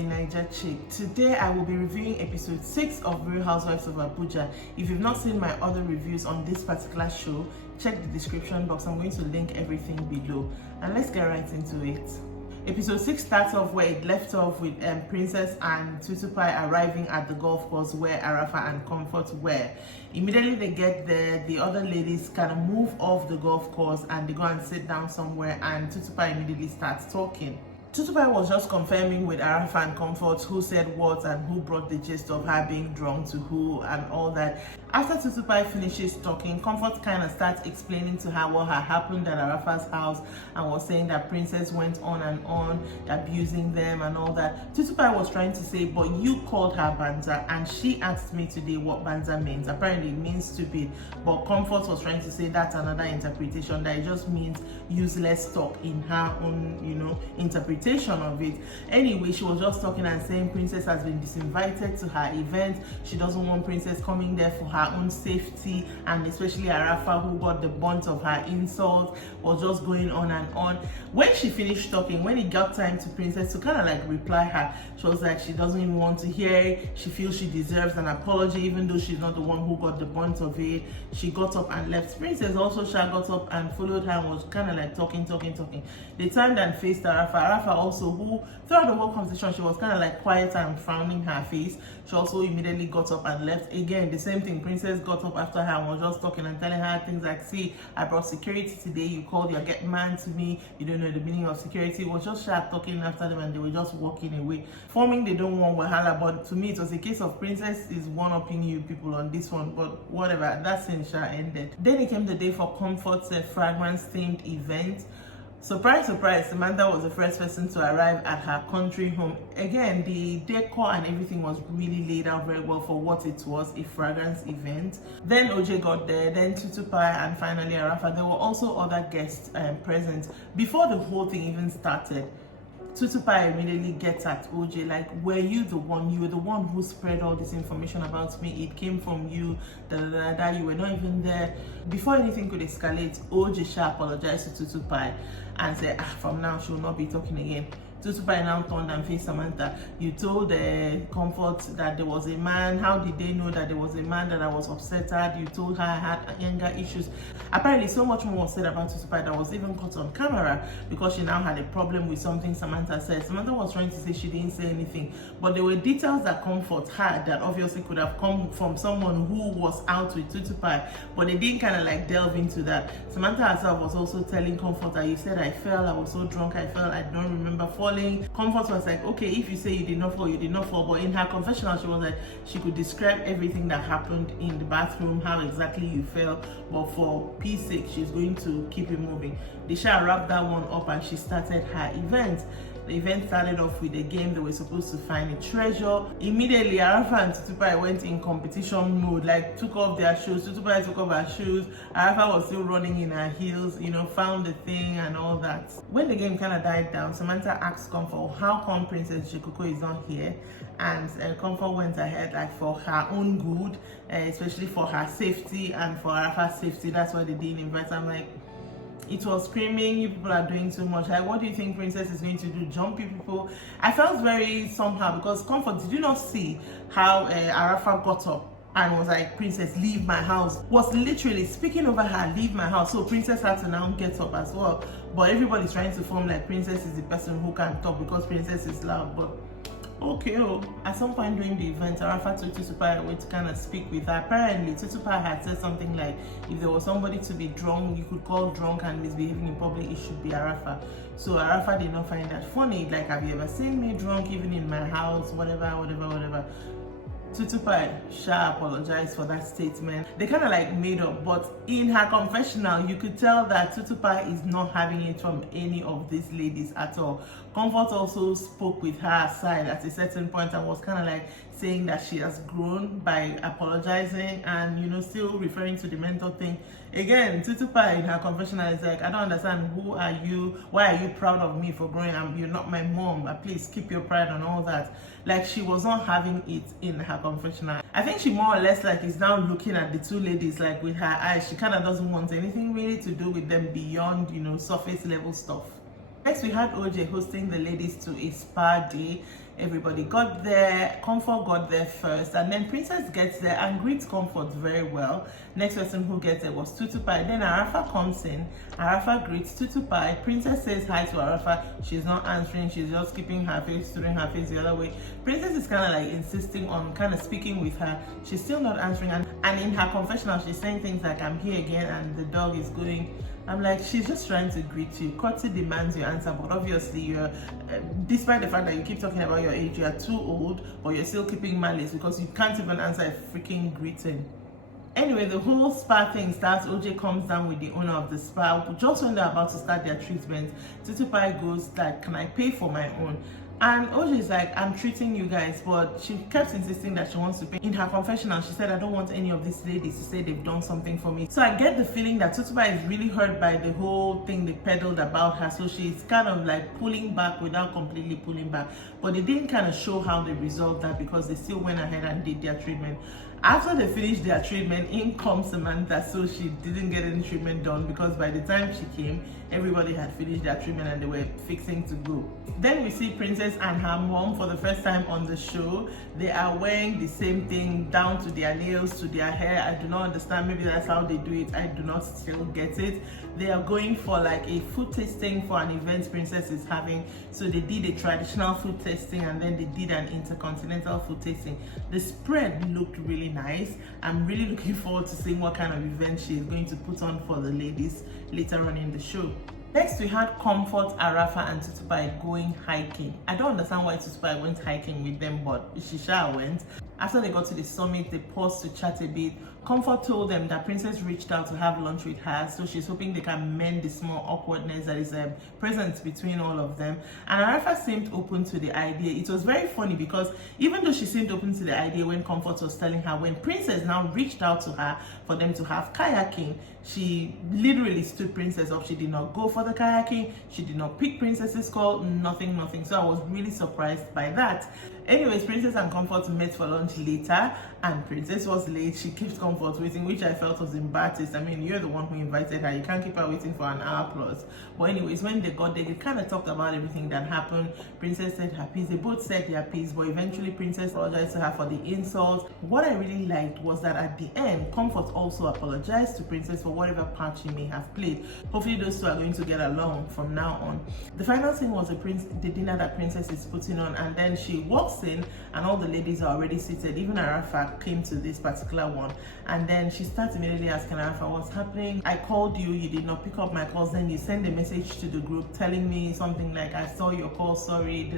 a Naija chick. Today I will be reviewing episode 6 of Real Housewives of Abuja. If you've not seen my other reviews on this particular show, check the description box. I'm going to link everything below. And let's get right into it. Episode 6 starts off where it left off with Princess and Tutupai arriving at the golf course where Arafa and Comfort were. Immediately they get there, the other ladies kind of move off the golf course and they go and sit down somewhere, and Tutupai immediately starts talking. Tutupai was just confirming with Arafa and Comfort who said what and who brought the gist of her being drunk to who and all that. After Tutupai finishes talking, Comfort kind of starts explaining to her what had happened at Arafa's house and was saying that Princess went on and on abusing them and all that. Tutupai was trying to say, but you called her Banza and she asked me today what Banza means. Apparently it means stupid, but Comfort was trying to say that's another interpretation, that it just means useless talk in her own, interpretation of it. Anyway, she was just talking and saying Princess has been disinvited to her event. She doesn't want Princess coming there for her own safety, and especially Arafa, who got the brunt of her insults, was just going on and on. When she finished talking, when it got time to Princess to kind of like reply her, she was like she doesn't even want to hear it. She feels she deserves an apology even though she's not the one who got the brunt of it. She got up and left. Princess also got up and followed her and was kind of like talking. They turned and faced Arafa. Arafa also, who throughout the whole conversation she was kind of like quiet and frowning her face, she also immediately got up and left. Again, the same thing. Princess got up after her and was just talking and telling her things like, see, I brought security today, you called your get man to me, you don't know the meaning of security. It was just sharp talking after them and they were just walking away, forming they don't want wahala. But to me it was a case of Princess is one-upping you people on this one, but whatever, that scene ended. Then it came the day for Comfort's fragrance themed event. Surprise, surprise, Samantha was the first person to arrive at her country home. Again, the decor and everything was really laid out very well for what it was, a fragrance event. Then OJ got there, then Tutupai, and finally Arafa. There were also other guests present. Before the whole thing even started, Tutupai immediately gets at OJ like, were you the one? You were the one who spread all this information about me. It came from you, you were not even there. Before anything could escalate, OJ apologized to Tutupai and said, from now she will not be talking again. Tutupai now turned and faced Samantha. You told Comfort that there was a man. How did they know that there was a man that I was upset at? You told her I had anger issues. Apparently, so much more was said about Tutupai that was even caught on camera because she now had a problem with something Samantha said. Samantha was trying to say she didn't say anything, but there were details that Comfort had that obviously could have come from someone who was out with Tutupai, but they didn't kind of like delve into that. Samantha herself was also telling Comfort that you said I fell, I was so drunk, I fell, I don't remember falling. Comfort was like, okay, if you say you did not fall, you did not fall. But in her confessional, she was like, she could describe everything that happened in the bathroom, how exactly you fell. But for peace sake, she's going to keep it moving. They shall wrap that one up and she started her event. The event started off with a game. They were supposed to find a treasure. Immediately, Arafa and Tutupai went in competition mode, like took off their shoes. Tutupai took off her shoes. Arafa was still running in her heels, found the thing and all that. When the game kind of died down, Samantha asked Comfort, how come Princess Jikuko is not here? And Comfort went ahead like for her own good, especially for her safety and for Arafa's safety. That's why they didn't invite her. I'm like, it was screaming, you people are doing too much. Like, what do you think Princess is going to do? Jump you people? I felt very somehow because Comfort, did you not see how Arafa got up and was like, Princess, leave my house? Was literally speaking over her, leave my house. So Princess had to now get up as well. But everybody's trying to form like Princess is the person who can talk because Princess is loud. But okay, at some point during the event, Arafa took Tutupai away to kind of speak with her. Apparently, Tutupai had said something like, if there was somebody to be drunk, you could call drunk and misbehaving in public, it should be Arafa. So Arafa did not find that funny. Like, have you ever seen me drunk, even in my house, whatever. Tutupai apologized for that statement. They kind of like made up, but in her confessional, you could tell that Tutupai is not having it from any of these ladies at all. Comfort also spoke with her aside at a certain point and was kind of like saying that she has grown by apologizing and still referring to the mental thing. Again, Tutupai in her confessional is like, I don't understand, who are you? Why are you proud of me for growing? You're not my mom, but please keep your pride and all that. Like, she was not having it in her confessional. I think she more or less like is now looking at the two ladies like with her eyes. She kind of doesn't want anything really to do with them beyond surface level stuff. Next, we had OJ hosting the ladies to a spa day. Everybody got there. Comfort got there first, and then Princess gets there and greets Comfort very well. Next person who gets there was Tutu Pie. Then Arafa comes in. Arafa greets Tutu Pie. Princess says hi to Arafa. She's not answering. She's just keeping her face, turning her face the other way. Princess is kind of like insisting on kind of speaking with her. She's still not answering, and in her confessional, she's saying things like, "I'm here again," and the dog is going. I'm like, she's just trying to greet you. Courtesy demands your answer, but obviously you're, despite the fact that you keep talking about your age, you are too old, but you're still keeping malice because you can't even answer a freaking greeting. Anyway, the whole spa thing starts. OJ comes down with the owner of the spa. Just when they're about to start their treatment, Tutu Pie goes like, "Can I pay for my own?" And OJ is like, "I'm treating you guys," but she kept insisting that she wants to pay. In her confessional, she said, "I don't want any of these ladies to say they've done something for me." So I get the feeling that Tutu Pie is really hurt by the whole thing they peddled about her. So she's kind of like pulling back without completely pulling back. But they didn't kind of show how they resolved that because they still went ahead and did their treatment. After they finished their treatment, in comes Samantha, so she didn't get any treatment done because by the time she came, everybody had finished their treatment and they were fixing to go. Then we see Princess and her mom for the first time on the show. They are wearing the same thing down to their nails, to their hair. I do not understand. Maybe that's how they do it. I do not still get it. They are going for like a food tasting for an event Princess is having. So they did a traditional food tasting and then they did an intercontinental food tasting. The spread looked really nice. I'm really looking forward to seeing what kind of event she is going to put on for the ladies later on in the show. Next, we had Comfort, Arafa, and Tutu Pie going hiking. I don't understand why Tutu Pie went hiking with them, but she sure went. After they got to the summit, they paused to chat a bit. Comfort told them that Princess reached out to have lunch with her, so she's hoping they can mend the small awkwardness that is present between all of them. And Arafa seemed open to the idea. It was very funny because even though she seemed open to the idea when Comfort was telling her, when Princess now reached out to her for them to have kayaking, she literally stood Princess up. She did not go for the kayaking. She did not pick Princess's call. Nothing. So I was really surprised by that. Anyways, Princess and Comfort met for lunch later, and Princess was late. She keeps Comfort waiting, which I felt was embarrassing. I mean, you're the one who invited her. You can't keep her waiting for an hour plus. But anyways, when they got there, they kind of talked about everything that happened. Princess said her piece. They both said their piece, but eventually Princess apologized to her for the insult. What I really liked was that at the end, Comfort also apologized to Princess for whatever part she may have played. Hopefully those two are going to get along from now on. The final thing was the dinner that Princess is putting on, and then she walks in and all the ladies are already seated. Even Arafa came to this particular one, and then she starts immediately asking Arafa, "What's happening? I called you, you did not pick up my calls, then you send a message to the group telling me something like, 'I saw your call, sorry,'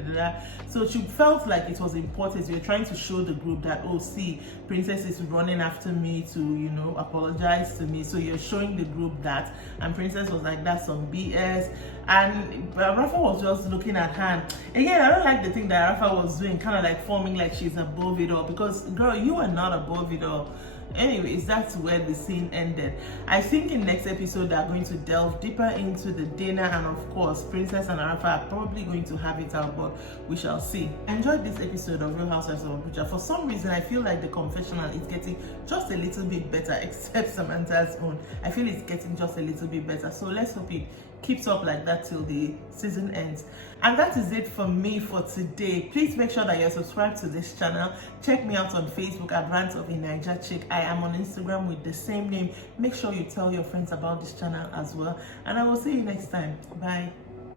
So she felt like it was important. You're trying to show the group that, oh, see, Princess is running after me to, apologize to me. So you're showing the group that. And Princess was like, "That's some BS." And Arafa was just looking at her. Again, I don't like the thing that Arafa was doing, kind of like forming like she's above it all, because girl, you are not above it all. Anyways, that's where the scene ended. I think in next episode they're going to delve deeper into the dinner, and of course Princess and Arafa are probably going to have it out, but we shall see. I enjoyed this episode of Real Housewives of Abuja. For some reason I feel like the confessional is getting just a little bit better, except Samantha's own. I feel it's getting just a little bit better, so let's hope it keeps up like that till the season ends. And that is it for me for today. Please make sure that you're subscribed to this channel. Check me out on Facebook at Rants of Naija Chic. I am on Instagram with the same name. Make sure you tell your friends about this channel as well, and I will see you next time. Bye.